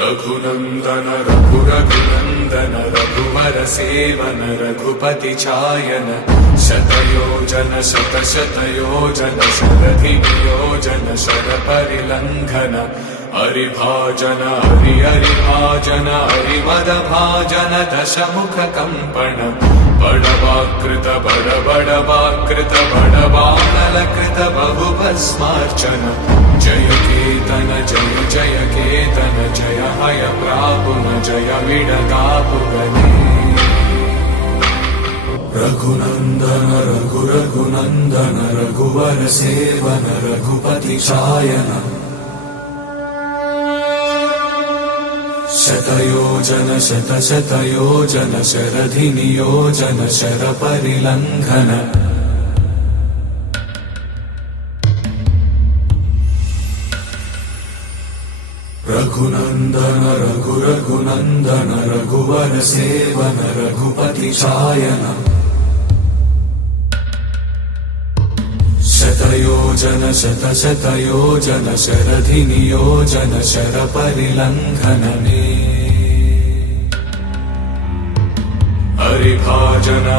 रघुनंदन रघुरघुनंदन रघुवर seven Raghupati चायन शतयोजन शतशतयोजन शरधियोजन शरपरिलंघन हरिभाजन हरिभाजन हरिमदभाजन दशमुख कंपन बड़वाकृत बड़बड़वाकृत बड़बाणलकृत बहुभस्मार्चन जय केतन जय केतन जय हय प्रापुन जय विडगापुगने रघुनंदन रघुरघुनंदन रघुवर सेवन रघुपति चायन शतयोजन शतशतयोजन शरधिनियोजन शरपरिलंघन रघुनंदन रघुरघुनंदन रघुवर सेवन रघुपति चायन शतयोजन शतशतयोजन शरधिनियोजन शरपरिलंघनने हरिभाजन